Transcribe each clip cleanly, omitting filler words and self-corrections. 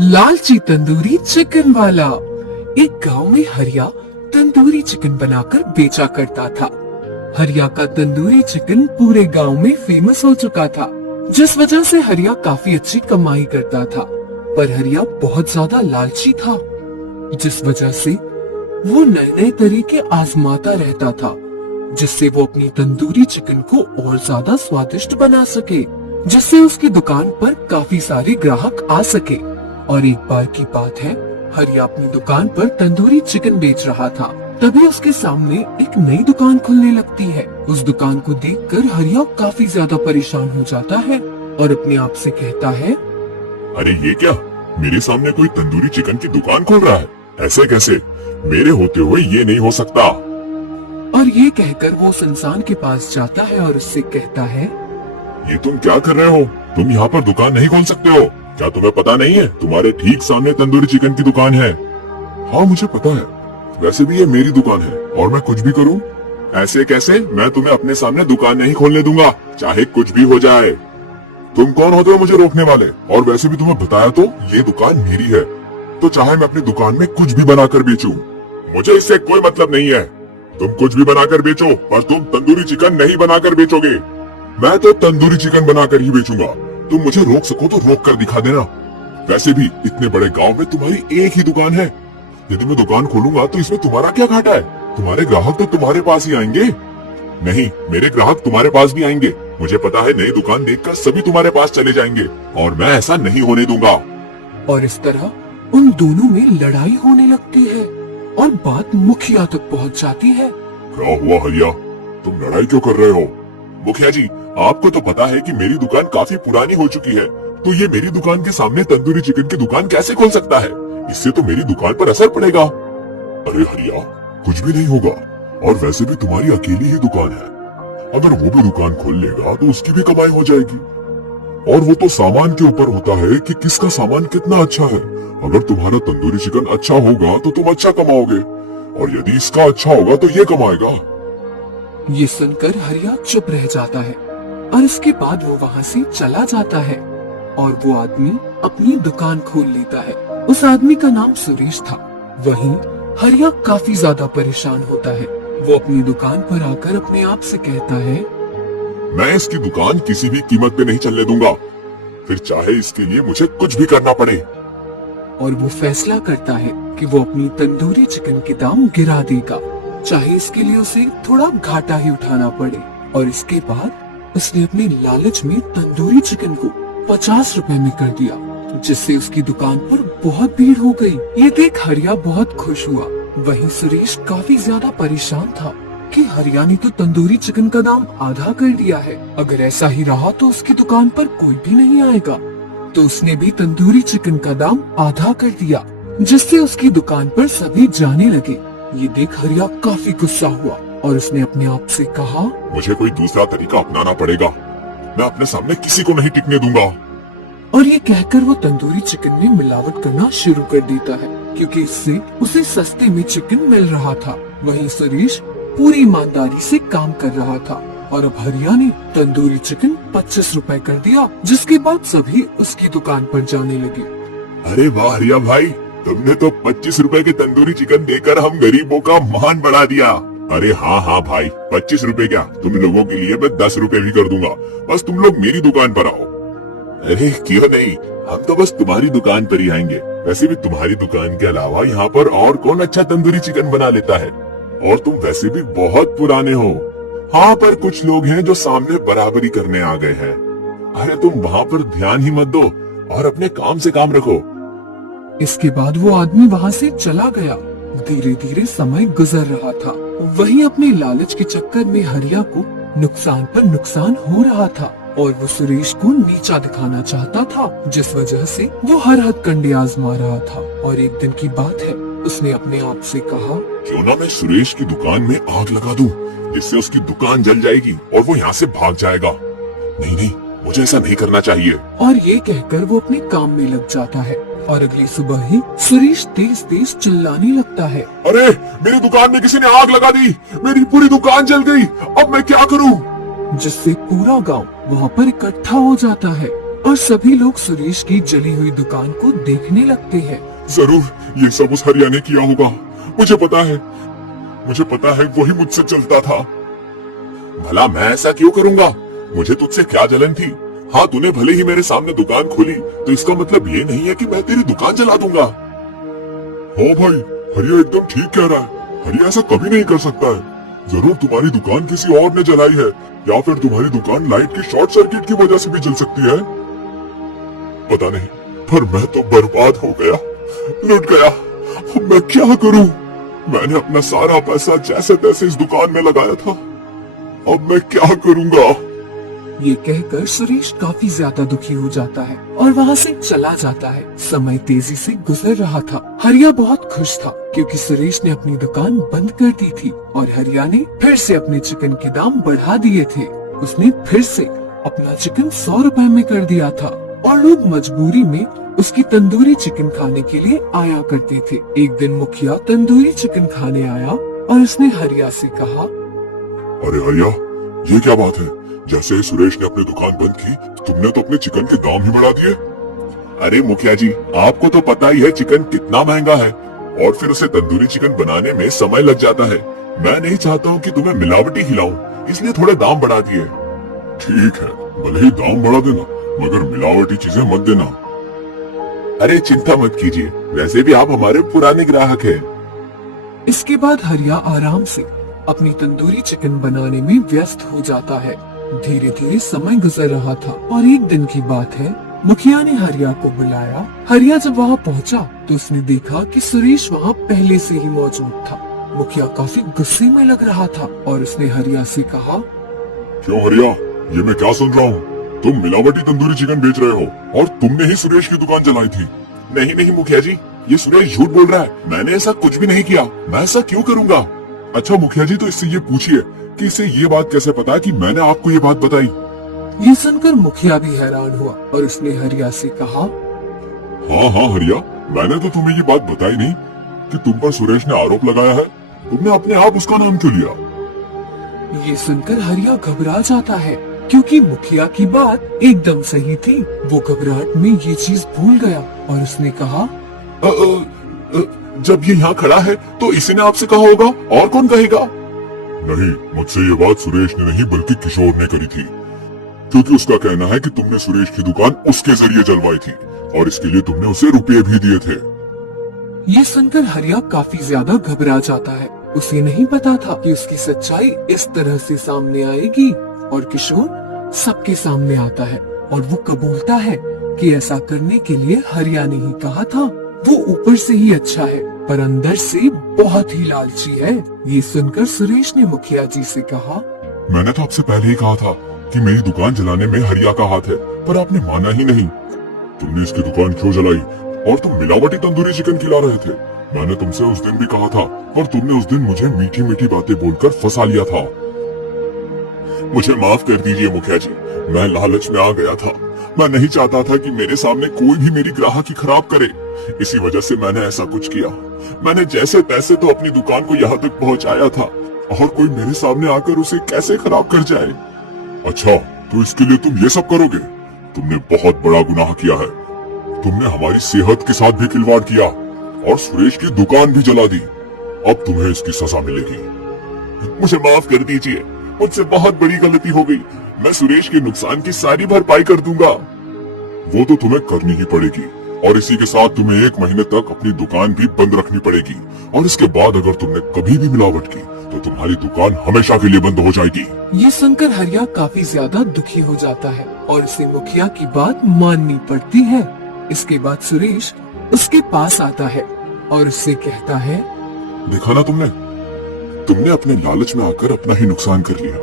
लालची तंदूरी चिकन वाला। एक गांव में हरिया तंदूरी चिकन बनाकर बेचा करता था। हरिया का तंदूरी चिकन पूरे गांव में फेमस हो चुका था, जिस वजह से हरिया काफी अच्छी कमाई करता था। पर हरिया बहुत ज्यादा लालची था, जिस वजह से वो नए नए तरीके आजमाता रहता था, जिससे वो अपनी तंदूरी चिकन को और ज्यादा स्वादिष्ट बना सके, जिससे उसकी दुकान पर काफी सारे ग्राहक आ सके। और एक बार की बात है, हरिया अपनी दुकान पर तंदूरी चिकन बेच रहा था। तभी उसके सामने एक नई दुकान खुलने लगती है। उस दुकान को देखकर हरिया काफी ज्यादा परेशान हो जाता है और अपने आप से कहता है, अरे ये क्या, मेरे सामने कोई तंदूरी चिकन की दुकान खोल रहा है? ऐसे कैसे? मेरे होते हुए ये नहीं हो सकता। और ये कहकर वो उस इंसान के पास जाता है और उससे कहता है, ये तुम क्या कर रहे हो? तुम यहाँ पर दुकान नहीं खोल सकते हो। क्या तुम्हें पता नहीं है, तुम्हारे ठीक सामने तंदूरी चिकन की दुकान है। हाँ मुझे पता है, वैसे भी ये मेरी दुकान है और मैं कुछ भी करूँ। ऐसे कैसे? मैं तुम्हें अपने सामने दुकान नहीं खोलने दूंगा, चाहे कुछ भी हो जाए। तुम कौन होते हो मुझे रोकने वाले? और वैसे भी तुम्हें बताया तो ये दुकान मेरी है, तो चाहे मैं अपनी दुकान में कुछ भी बनाकर बेचूं, मुझे इससे कोई मतलब नहीं है। तुम कुछ भी बनाकर बेचो, पर तुम तंदूरी चिकन नहीं बनाकर बेचोगे। मैं तो तंदूरी चिकन बनाकर ही बेचूंगा। तुम मुझे रोक सको तो रोक कर दिखा देना। वैसे भी इतने बड़े गांव में तुम्हारी एक ही दुकान है। यदि मैं दुकान खोलूंगा तो इसमें तुम्हारा क्या घाटा है? तुम्हारे ग्राहक तो तुम्हारे पास ही आएंगे। नहीं, मेरे ग्राहक तुम्हारे पास भी आएंगे। मुझे पता है, नई दुकान देखकर सभी तुम्हारे पास चले जाएंगे और मैं ऐसा नहीं होने दूंगा। और इस तरह उन दोनों में लड़ाई होने लगती है और बात मुखिया तक पहुंच जाती है। क्या हुआ हरिया, तुम लड़ाई क्यों कर रहे हो? मुखिया जी, आपको तो पता है कि मेरी दुकान काफी पुरानी हो चुकी है, तो ये मेरी दुकान के सामने तंदूरी चिकन की दुकान कैसे खोल सकता है? इससे तो मेरी दुकान पर असर पड़ेगा। अरे हरिया, कुछ भी नहीं होगा, और वैसे भी तुम्हारी अकेली ही दुकान है। अगर वो भी दुकान खोल लेगा तो उसकी भी कमाई हो जाएगी। और वो तो सामान के ऊपर होता है कि किसका सामान कितना अच्छा है। अगर तुम्हारा तंदूरी चिकन अच्छा होगा तो तुम अच्छा कमाओगे, और यदि इसका अच्छा होगा तो ये कमाएगा। ये सुनकर हरिया चुप रह जाता है और इसके बाद वो वहाँ से चला जाता है और वो आदमी अपनी दुकान खोल लेता है। उस आदमी का नाम सुरेश था। वहीं हरिया काफी ज्यादा परेशान होता है। वो अपनी दुकान पर आकर अपने आप से कहता है, मैं इसकी दुकान किसी भी कीमत पे नहीं चलने दूंगा, फिर चाहे इसके लिए मुझे कुछ भी करना पड़े। और वो फैसला करता है कि वो अपनी तंदूरी चिकन के दाम गिरा देगा, चाहे इसके लिए उसे थोड़ा घाटा ही उठाना पड़े। और इसके बाद उसने अपने लालच में तंदूरी चिकन को 50 रुपए में कर दिया, जिससे उसकी दुकान पर बहुत भीड़ हो गई। ये देख हरिया बहुत खुश हुआ। वहीं सुरेश काफी ज्यादा परेशान था कि हरिया ने तो तंदूरी चिकन का दाम आधा कर दिया है। अगर ऐसा ही रहा तो उसकी दुकान पर कोई भी नहीं आएगा। तो उसने भी तंदूरी चिकन का दाम आधा कर दिया, जिससे उसकी दुकान पर सभी जाने लगे। ये देख हरिया काफी गुस्सा हुआ और उसने अपने आप से कहा, मुझे कोई दूसरा तरीका अपनाना पड़ेगा। मैं अपने सामने किसी को नहीं टिकने दूंगा। और ये कहकर वो तंदूरी चिकन में मिलावट करना शुरू कर देता है, क्योंकि इससे उसे सस्ते में चिकन मिल रहा था। वहीं सुरेश पूरी ईमानदारी से काम कर रहा था और अब हरिया ने तंदूरी चिकन 25 रुपए कर दिया, जिसके बाद सभी उसकी दुकान पर जाने लगे। अरे वाह हरिया भाई, तुमने तो 25 रुपए के तंदूरी चिकन देकर हम गरीबों का मान बढ़ा दिया। अरे हाँ हाँ भाई, 25 रुपए क्या, तुम लोगों के लिए मैं 10 रुपए भी कर दूंगा, बस तुम लोग मेरी दुकान पर आओ। अरे क्यों नहीं, हम तो बस तुम्हारी दुकान पर ही आएंगे। वैसे भी तुम्हारी दुकान के अलावा यहाँ पर और कौन अच्छा तंदूरी चिकन बना लेता है, और तुम वैसे भी बहुत पुराने हो। हाँ, पर कुछ लोग हैं जो सामने बराबरी करने आ गए हैं। अरे तुम वहाँ पर ध्यान ही मत दो और अपने काम से काम रखो। इसके बाद वो आदमी वहाँ से चला गया। धीरे धीरे समय गुजर रहा था। वहीं अपने लालच के चक्कर में हरिया को नुकसान पर नुकसान हो रहा था और वो सुरेश को नीचा दिखाना चाहता था, जिस वजह से वो हर हद कंडे आजमा रहा था। और एक दिन की बात है, उसने अपने आप से कहा, क्यों ना मैं सुरेश की दुकान में आग लगा दूं, जिससे उसकी दुकान जल जाएगी और वो यहाँ से भाग जाएगा। नहीं नहीं, मुझे ऐसा नहीं करना चाहिए। और ये कहकर वो अपने काम में लग जाता है और अगली सुबह ही सुरेश तेज तेज चिल्लाने लगता है, अरे मेरी दुकान में किसी ने आग लगा दी, मेरी पूरी दुकान जल गई, अब मैं क्या करूं? जिससे पूरा गांव वहाँ पर इकट्ठा हो जाता है। और सभी लोग सुरेश की जली हुई दुकान को देखने लगते हैं। जरूर ये सब उस हरिया ने किया होगा। मुझे पता है वही मुझसे चलता था। भला मैं ऐसा क्यों करूंगा? मुझे तुझसे क्या जलन थी? हाँ, तूने भले ही मेरे सामने दुकान खोली तो इसका मतलब ये नहीं है कि मैं तेरी दुकान जला दूंगा। हाँ भाई, हरिया एकदम ठीक कह रहा है। हरिया ऐसा कभी नहीं कर सकता है। जरूर तुम्हारी दुकान किसी और ने जलाई है, या फिर तुम्हारी दुकान लाइट की शॉर्ट सर्किट की वजह से भी जल सकती है। पता नहीं, पर मैं तो बर्बाद हो गया, लुट गया। अब मैं क्या करूं? मैंने अपना सारा पैसा जैसे तैसे इस दुकान में लगाया था। अब मैं क्या करूंगा? ये कहकर सुरेश काफी ज्यादा दुखी हो जाता है और वहाँ से चला जाता है। समय तेजी से गुजर रहा था। हरिया बहुत खुश था क्योंकि सुरेश ने अपनी दुकान बंद कर दी थी और हरिया ने फिर से अपने चिकन के दाम बढ़ा दिए थे। उसने फिर से अपना चिकन 100 रुपए में कर दिया था और लोग मजबूरी में उसकी तंदूरी चिकन खाने के लिए आया करते थे। एक दिन मुखिया तंदूरी चिकन खाने आया और उसने हरिया से कहा, अरे हरिया, ये क्या बात है? जैसे ही सुरेश ने अपनी दुकान बंद की, तुमने तो अपने चिकन के दाम ही बढ़ा दिए। अरे मुखिया जी, आपको तो पता ही है चिकन कितना महंगा है और फिर उसे तंदूरी चिकन बनाने में समय लग जाता है। मैं नहीं चाहता हूँ कि तुम्हें मिलावटी खिलाऊं, इसलिए थोड़े दाम बढ़ा दिए। ठीक है, भले ही दाम बढ़ा देना, मगर मिलावटी चीजें मत देना। अरे चिंता मत कीजिए, वैसे भी आप हमारे पुराने ग्राहक हैं। इसके बाद हरिया आराम से अपनी तंदूरी चिकन बनाने में व्यस्त हो जाता है। धीरे धीरे समय गुजर रहा था और एक दिन की बात है, मुखिया ने हरिया को बुलाया। हरिया जब वहाँ पहुँचा तो उसने देखा कि सुरेश वहाँ पहले से ही मौजूद था। मुखिया काफी गुस्से में लग रहा था और उसने हरिया से कहा, क्यों हरिया, ये मैं क्या सुन रहा हूँ? तुम मिलावटी तंदूरी चिकन बेच रहे हो और तुमने ही सुरेश की दुकान जलाई थी। नहीं नहीं मुखिया जी, ये सुरेश झूठ बोल रहा है। मैंने ऐसा कुछ भी नहीं किया। मैं ऐसा क्यों करूँगा? अच्छा मुखिया जी, तो इससे ये पूछिए कि इसे ये बात कैसे पता कि मैंने आपको ये बात बताई? ये सुनकर मुखिया भी हैरान हुआ और उसने हरिया से कहा, हाँ हरिया, मैंने तो तुम्हें ये बात बताई नहीं कि तुम पर सुरेश ने आरोप लगाया है। तुमने अपने आप उसका नाम क्यों लिया? ये सुनकर हरिया घबरा जाता है क्योंकि मुखिया की बात एकदम सही थी। वो घबराहट में ये चीज भूल गया और उसने कहा, जब ये यहाँ खड़ा है तो इसी ने आपसे कहा होगा, और कौन कहेगा? नहीं, मुझसे ये बात सुरेश ने नहीं बल्कि किशोर ने करी थी, क्योंकि उसका कहना है कि तुमने सुरेश की दुकान उसके जरिए जलवाई थी और इसके लिए तुमने उसे रुपए भी दिए थे। ये सुनकर हरिया काफी ज्यादा घबरा जाता है। उसे नहीं पता था कि उसकी सच्चाई इस तरह से सामने आएगी और किशोर सबके सामने आता है और वो कबूलता है कि ऐसा करने के लिए हरिया ने ही कहा था। वो ऊपर से ही अच्छा है पर अंदर से बहुत ही लालची है। ये सुनकर सुरेश ने मुखिया जी से कहा, मैंने तो आपसे पहले ही कहा था कि मेरी दुकान जलाने में हरिया का हाथ है, पर आपने माना ही नहीं। तुमने इसकी दुकान क्यों जलाई? और तुम मिलावटी तंदूरी चिकन खिला रहे थे। मैंने तुमसे उस दिन भी कहा था, पर तुमने उस दिन मुझे मीठी मीठी बातें बोलकर फंसा लिया था। मुझे माफ कर दीजिए मुखिया जी, मैं लालच में आ गया था। मैं नहीं चाहता था कि मेरे सामने कोई भी मेरी ग्राहकी खराब करे, इसी वजह से मैंने ऐसा कुछ किया। मैंने जैसे तैसे तो अपनी दुकान को यहाँ तक पहुँचाया था, और कोई मेरे सामने आकर उसे कैसे खराब कर जाए। अच्छा, तो इसके लिए तुम ये सब करोगे? तुमने बहुत बड़ा गुनाह किया है। तुमने हमारी सेहत के साथ भी खिलवाड़ किया और सुरेश की दुकान भी जला दी। अब तुम्हें इसकी सजा मिलेगी। मुझे माफ कर दीजिए, मुझसे बहुत बड़ी गलती हो गई। मैं सुरेश के नुकसान की सारी भरपाई कर दूंगा। वो तो तुम्हें करनी ही पड़ेगी, और इसी के साथ तुम्हें 1 महीने तक अपनी दुकान भी बंद रखनी पड़ेगी। और इसके बाद अगर तुमने कभी भी मिलावट की तो तुम्हारी दुकान हमेशा के लिए बंद हो जाएगी। ये सुनकर हरिया काफी ज्यादा दुखी हो जाता है और उसे मुखिया की बात माननी पड़ती है। इसके बाद सुरेश उसके पास आता है और उससे कहता है, देखा ना तुमने अपने लालच में आकर अपना ही नुकसान कर लिया।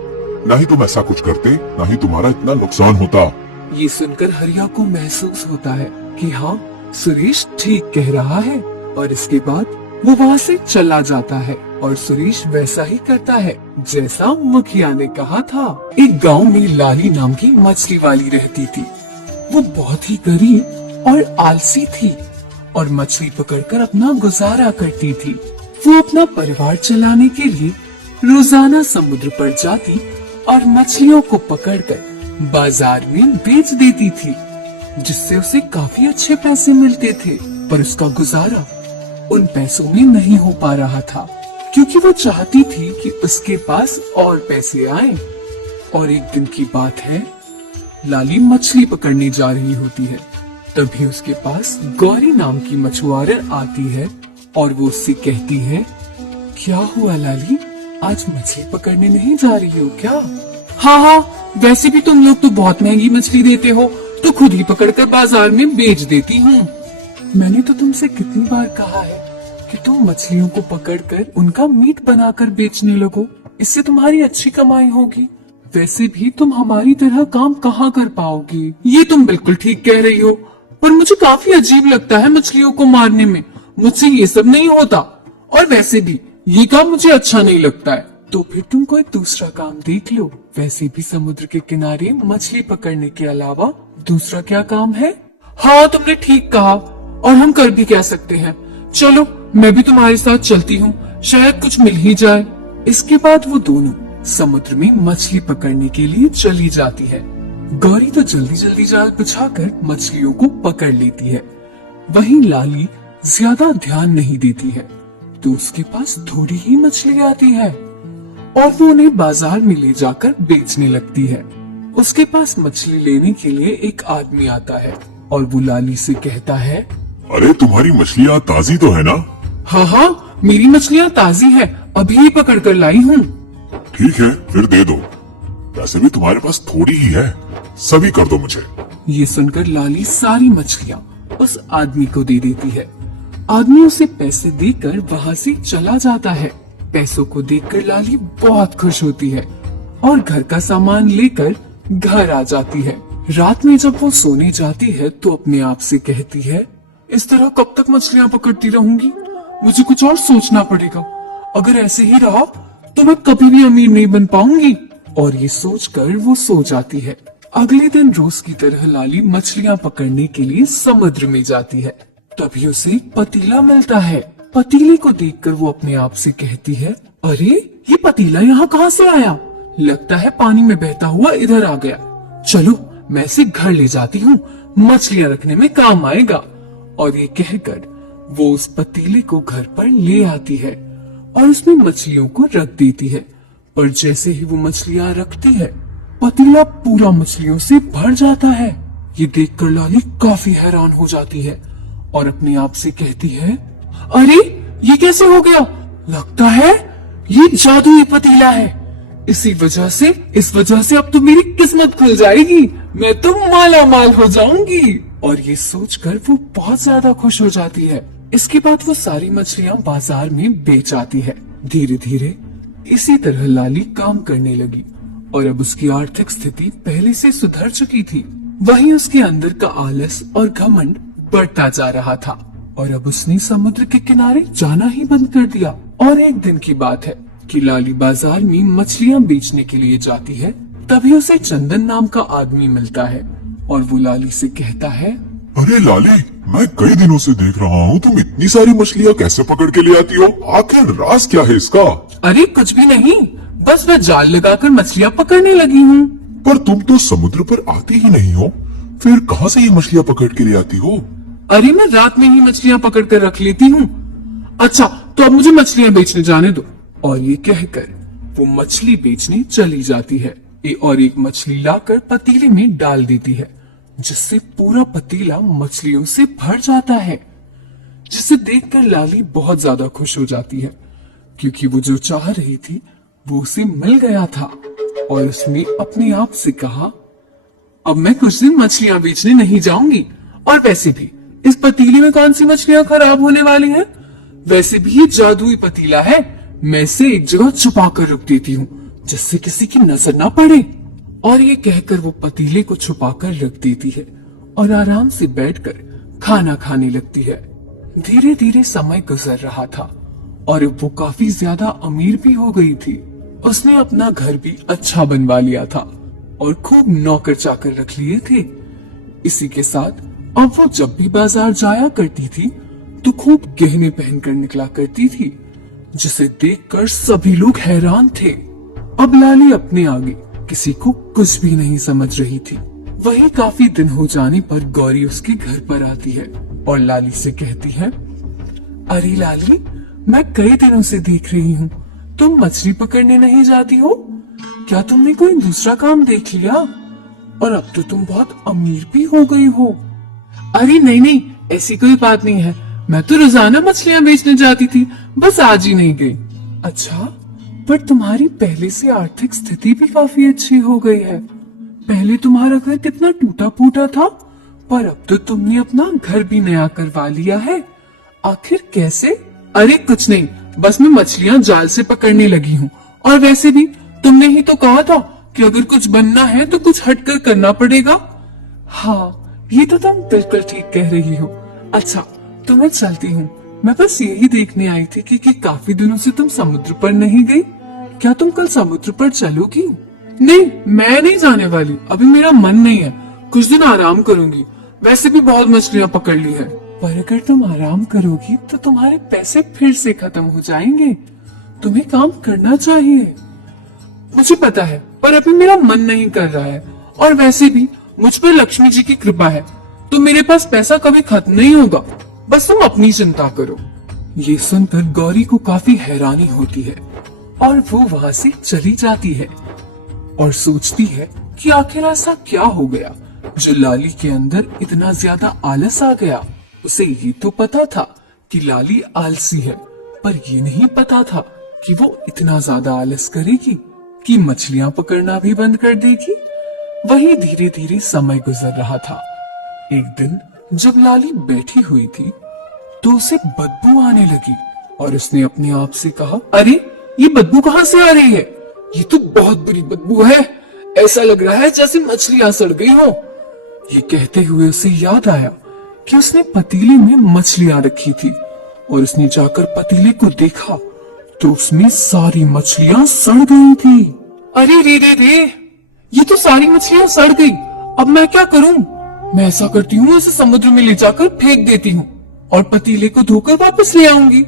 ना ही तुम ऐसा कुछ करते, ना ही तुम्हारा इतना नुकसान होता। ये सुनकर हरिया को महसूस होता है कि हाँ, सुरेश ठीक कह रहा है और इसके बाद वो वहाँ से चला जाता है और सुरेश वैसा ही करता है जैसा मुखिया ने कहा था। एक गांव में लाली नाम की मछली वाली रहती थी। वो बहुत ही गरीब और आलसी थी और मछली पकड़कर अपना गुजारा करती थी। वो अपना परिवार चलाने के लिए रोजाना समुद्र पर जाती और मछलियों को पकड़कर बाजार में बेच देती थी। जिससे उसे काफी अच्छे पैसे मिलते थे, पर उसका गुजारा उन पैसों में नहीं हो पा रहा था, क्योंकि वो चाहती थी कि उसके पास और पैसे आए। और एक दिन की बात है, लाली मछली पकड़ने जा रही होती है। तभी उसके पास गौरी नाम की मछुआरा आती है और वो उससे कहती है, क्या हुआ लाली, आज मछली पकड़ने नहीं जा रही हो क्या? हाँ, वैसे भी तुम लोग तो बहुत महंगी मछली देते हो, तो खुद ही पकड़कर बाजार में बेच देती हूँ। मैंने तो तुमसे कितनी बार कहा है कि तुम मछलियों को पकड़कर उनका मीट बनाकर बेचने लगो, इससे तुम्हारी अच्छी कमाई होगी। वैसे भी तुम हमारी तरह काम कहाँ कर पाओगी। ये तुम बिल्कुल ठीक कह रही हो, पर मुझे काफी अजीब लगता है मछलियों को मारने में। मुझसे ये सब नहीं होता, और वैसे भी ये काम मुझे अच्छा नहीं लगता है। तो फिर तुम कोई दूसरा काम देख लो। वैसे भी समुद्र के किनारे मछली पकड़ने के अलावा दूसरा क्या काम है? हाँ, तुमने ठीक कहा, और हम कर भी क्या सकते हैं। चलो, मैं भी तुम्हारे साथ चलती हूँ, शायद कुछ मिल ही जाए। इसके बाद वो दोनों समुद्र में मछली पकड़ने के लिए चली जाती है। गौरी तो जल्दी जल्दी जाल बिछाकर मछलियों को पकड़ लेती है। वहीं लाली ज्यादा ध्यान नहीं देती है, तो उसके पास थोड़ी ही मछली आती है और वो उन्हें बाजार में ले जाकर बेचने लगती है। उसके पास मछली लेने के लिए एक आदमी आता है और वो लाली से कहता है, अरे तुम्हारी मछलियाँ ताजी तो है ना? हाँ, मेरी मछलियाँ ताजी है, अभी ही पकड़ कर लाई हूँ। ठीक है, फिर दे दो। वैसे भी तुम्हारे पास थोड़ी ही है, सभी कर दो मुझे। ये सुनकर लाली सारी मछलियाँ उस आदमी को दे देती है। आदमी उसे पैसे देकर वहाँ से चला जाता है। पैसों को देखकर लाली बहुत खुश होती है और घर का सामान लेकर घर आ जाती है। रात में जब वो सोने जाती है तो अपने आप से कहती है, इस तरह कब तक मछलियाँ पकड़ती रहूंगी? मुझे कुछ और सोचना पड़ेगा। अगर ऐसे ही रहा तो मैं कभी भी अमीर नहीं बन पाऊंगी। और ये सोचकर वो सो जाती है। अगले दिन रोज की तरह लाली मछलियाँ पकड़ने के लिए समुद्र में जाती है। तभी उसे एक पतीला मिलता है। पतीले को देखकर वो अपने आप से कहती है, अरे ये पतीला यहाँ कहाँ से आया? लगता है पानी में बहता हुआ इधर आ गया। चलो, मैं इसे घर ले जाती हूँ, मछलियाँ रखने में काम आएगा। और ये कहकर वो उस पतीले को घर पर ले आती है और उसमें मछलियों को रख देती है। पर जैसे ही वो मछलियाँ रखती है, पतीला पूरा मछलियों से भर जाता है। ये देखकर लाली काफी हैरान हो जाती है और अपने आप से कहती है, अरे ये कैसे हो गया? लगता है ये जादुई पतीला है। इस वजह से अब तो मेरी किस्मत खुल जाएगी, मैं तो माला माल हो जाऊंगी। और ये सोचकर वो बहुत ज्यादा खुश हो जाती है। इसके बाद वो सारी मछलियाँ बाजार में बेच आती है। धीरे धीरे इसी तरह लाली काम करने लगी और अब उसकी आर्थिक स्थिति पहले से सुधर चुकी थी। वहीं उसके अंदर का आलस और घमंड बढ़ता जा रहा था और अब उसने समुद्र के किनारे जाना ही बंद कर दिया। और एक दिन की बात है कि लाली बाजार में मछलियाँ बेचने के लिए जाती है। तभी उसे चंदन नाम का आदमी मिलता है और वो लाली से कहता है, अरे लाली, मैं कई दिनों से देख रहा हूँ तुम इतनी सारी मछलियाँ कैसे पकड़ के ले आती हो? आखिर राज क्या है इसका? अरे कुछ भी नहीं, बस मैं जाल लगाकर मछलियाँ पकड़ने लगी हूँ। पर तुम तो समुद्र पर आती ही नहीं हो, फिर कहाँ से ये मछलियाँ पकड़ के ले आती हो? अरे मैं रात में ही मछलियाँ पकड़ कर रख लेती हूँ। अच्छा, तो अब मुझे मछलियाँ बेचने जाने दो। और ये कहकर वो मछली बेचने चली जाती है और एक मछली लाकर पतीले में डाल देती है, जिससे पूरा पतीला मछलियों से भर जाता है। जिसे देखकर लाली बहुत ज्यादा खुश हो जाती है, क्योंकि वो जो चाह रही थी वो उसे मिल गया था। और उसने अपने आप से कहा, अब मैं कुछ दिन मछलियाँ बेचने नहीं जाऊंगी, और वैसे भी इस पतीले में कौन सी मछलियाँ खराब होने वाली हैं? वैसे भी ये जादुई पतीला है, मैं इसे एक जगह छुपा कर रख देती हूँ जिससे किसी की नजर ना पड़े। और ये कहकर वो पतीले को छुपा कर रख देती है और आराम से बैठकर खाना खाने लगती है। धीरे धीरे समय गुजर रहा था और वो काफी ज्यादा अमीर भी हो गई थी। उसने अपना घर भी अच्छा बनवा लिया था और खूब नौकर चाकर रख लिए थे। इसी के साथ अब वो जब भी बाजार जाया करती थी तो खूब गहने पहनकर निकला करती थी, जिसे देखकर सभी लोग हैरान थे। अब लाली अपने आगे किसी को कुछ भी नहीं समझ रही थी। वही काफी दिन हो जाने पर गौरी उसके घर पर आती है और लाली से कहती है, अरे लाली, मैं कई दिनों से देख रही हूँ तुम मछली पकड़ने नहीं जाती हो। क्या तुमने कोई दूसरा काम देख लिया? और अब तो तुम बहुत अमीर भी हो गई हो। अरे नहीं नहीं, ऐसी कोई बात नहीं है। मैं तो रोजाना मछलियाँ बेचने जाती थी, बस आज ही नहीं गई। अच्छा, पर तुम्हारी पहले से आर्थिक स्थिति भी काफी अच्छी हो गई है। पहले तुम्हारा घर कितना टूटा फूटा था, पर अब तो तुमने अपना घर भी नया करवा लिया है। आखिर कैसे? अरे कुछ नहीं, बस मैं मछलियाँ जाल से पकड़ने लगी हूँ। और वैसे भी तुमने ही तो कहा था कि अगर कुछ बनना है तो कुछ हटकर करना पड़ेगा। हाँ, ये तो तुम बिल्कुल ठीक कह रही हो। अच्छा, तो मैं चलती हूँ। मैं बस यही देखने आई थी कि काफी दिनों से तुम समुद्र पर नहीं गई। क्या तुम कल समुद्र पर चलोगी? नहीं, मैं नहीं जाने वाली। अभी मेरा मन नहीं है। कुछ दिन आराम करूंगी। वैसे भी बहुत मछलियाँ पकड़ ली है। पर अगर तुम आराम करोगी तो तुम्हारे पैसे फिर से खत्म हो जाएंगे। तुम्हें काम करना चाहिए। मुझे पता है, पर अभी मेरा मन नहीं कर रहा है। और वैसे भी मुझ पर लक्ष्मी जी की कृपा है, तो मेरे पास पैसा कभी खत्म नहीं होगा। बस तुम अपनी चिंता करो। ये सुनकर गौरी को काफी हैरानी होती है और वो वहाँ से चली जाती है और सोचती है कि आखिर ऐसा क्या हो गया जो लाली के अंदर इतना ज्यादा आलस आ गया। उसे ये तो पता था कि लाली आलसी है, पर ये नहीं पता था कि वो इतना ज्यादा आलस करेगी कि मछलियां पकड़ना भी बंद कर देगी। वही धीरे धीरे समय गुजर रहा था। एक दिन जब लाली बैठी हुई थी तो उसे बदबू आने लगी और उसने अपने आप से कहा, अरे ये बदबू कहाँ से आ रही है? ये तो बहुत बुरी बदबू है। ऐसा लग रहा है जैसे मछलियां सड़ गई हो। ये कहते हुए उसे याद आया कि उसने पतीले में मछलियां रखी थी और उसने जाकर पतीले को देखा तो उसमें सारी मछलियां सड़ गई थी। अरे रे रे रे, ये तो सारी मछलियां सड़ गई। अब मैं क्या करूं? मैं ऐसा करती हूँ, इसे समुद्र में ले जाकर फेंक देती हूँ और पतीले को धोकर वापस ले आऊंगी,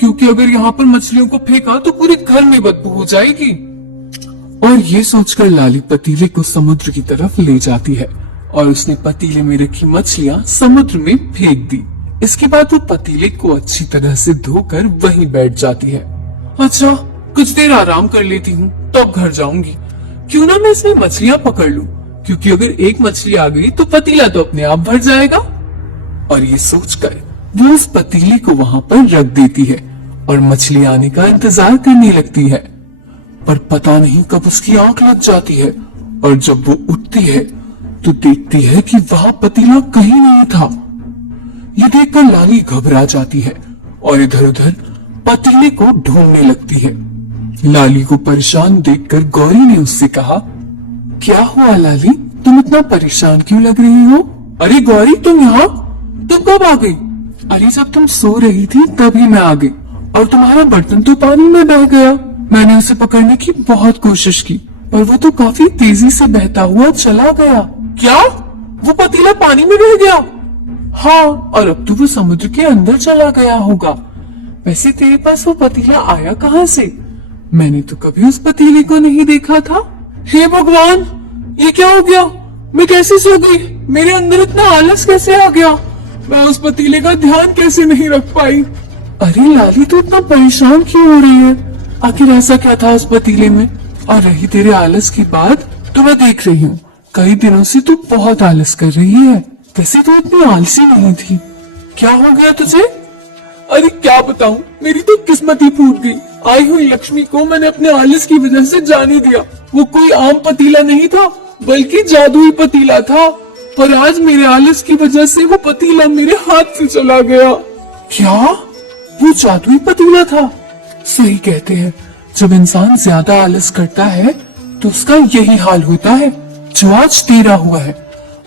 क्योंकि अगर यहाँ पर मछलियों को फेंका तो पूरे घर में बदबू हो जाएगी। और ये सोचकर लाली पतीले को समुद्र की तरफ ले जाती है और उसने पतीले में रखी मछलियां समुद्र में फेंक दी। इसके बाद वो पतीले को अच्छी तरह से धोकर वहीं बैठ जाती है। अच्छा, कुछ देर आराम कर लेती हूँ, तब घर जाऊंगी। क्यों ना मैं इसमें मछलियां पकड़ लूं, क्योंकि अगर एक मछली आ गई तो पतीला तो अपने आप भर जाएगा। और ये सोचकर वो उस पतीले को वहां पर रख देती है और मछली आने का इंतजार करने लगती है। पर पता नहीं कब उसकी आंख लग जाती है और जब वो उठती है तो देखती है कि वहां पतीला कहीं नहीं था। ये देखकर लाली घबरा जाती है और इधर उधर पतीले को ढूंढने लगती है। लाली को परेशान देखकर गौरी ने उससे कहा, क्या हुआ लाली, तुम इतना परेशान क्यों लग रही हो? अरे गौरी, तुम यहाँ? तुम कब आ गई? अरे जब तुम सो रही थी तभी मैं आ गई और तुम्हारा बर्तन तो पानी में बह गया। मैंने उसे पकड़ने की बहुत कोशिश की, पर वो तो काफी तेजी से बहता हुआ चला गया। क्या? वो पतीला पानी में बह गया? हाँ, और अब तो वो समुद्र के अंदर चला गया होगा। वैसे तेरे पास वो पतीला आया कहाँ से? मैंने तो कभी उस पतीले को नहीं देखा था। हे भगवान, ये क्या हो गया? मैं कैसे सो गई? मेरे अंदर इतना आलस कैसे आ गया? मैं उस पतीले का ध्यान कैसे नहीं रख पाई? अरे लाली, तू इतना परेशान क्यों हो रही है? आखिर ऐसा क्या था उस पतीले में? और रही तेरे आलस की बात, तो मैं देख रही हूँ कई दिनों से तू बहुत आलस कर रही है। वैसे तू इतनी आलसी नहीं थी। क्या हो गया तुझे? अरे क्या बताऊं, मेरी तो किस्मत ही फूट गई। आई हुई लक्ष्मी को मैंने अपने आलस की वजह से जाने दिया। वो कोई आम पतीला नहीं था, बल्कि जादुई पतीला था। पर आज मेरे आलस की वजह से वो पतीला मेरे हाथ से चला गया। क्या? वो जादुई पतीला था? सही कहते हैं, जब इंसान ज्यादा आलस करता है तो उसका यही हाल होता है, जो आज तेरा हुआ है।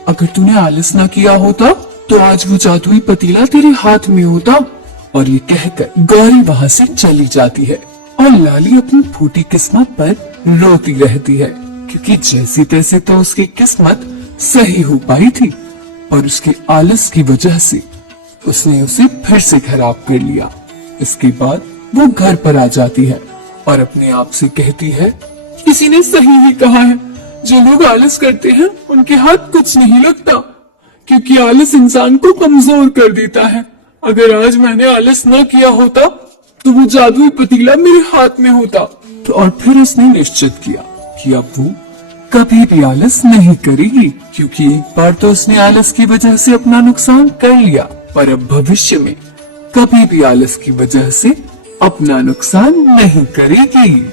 अगर तूने आलस न किया होता तो आज वो जादुई पतीला तेरे हाथ में होता। और ये कहकर गौरी वहाँ से चली जाती है और लाली अपनी फूटी किस्मत पर रोती रहती है, क्योंकि जैसी तैसे तो उसकी किस्मत सही हो पाई थी, पर उसके आलस की वजह से उसने उसे फिर से खराब कर लिया। इसके बाद वो घर पर आ जाती है और अपने आप से कहती है, किसी ने सही ही कहा है, जो लोग आलस करते हैं उनके हाथ कुछ नहीं लगता, क्योंकि आलस इंसान को कमजोर कर देता है। अगर आज मैंने आलस न किया होता तो वो जादुई पतीला मेरे हाथ में होता। तो और फिर उसने निश्चित किया कि अब वो कभी भी आलस नहीं करेगी, क्योंकि एक बार तो उसने आलस की वजह से अपना नुकसान कर लिया, पर अब भविष्य में कभी भी आलस की वजह से अपना नुकसान नहीं करेगी।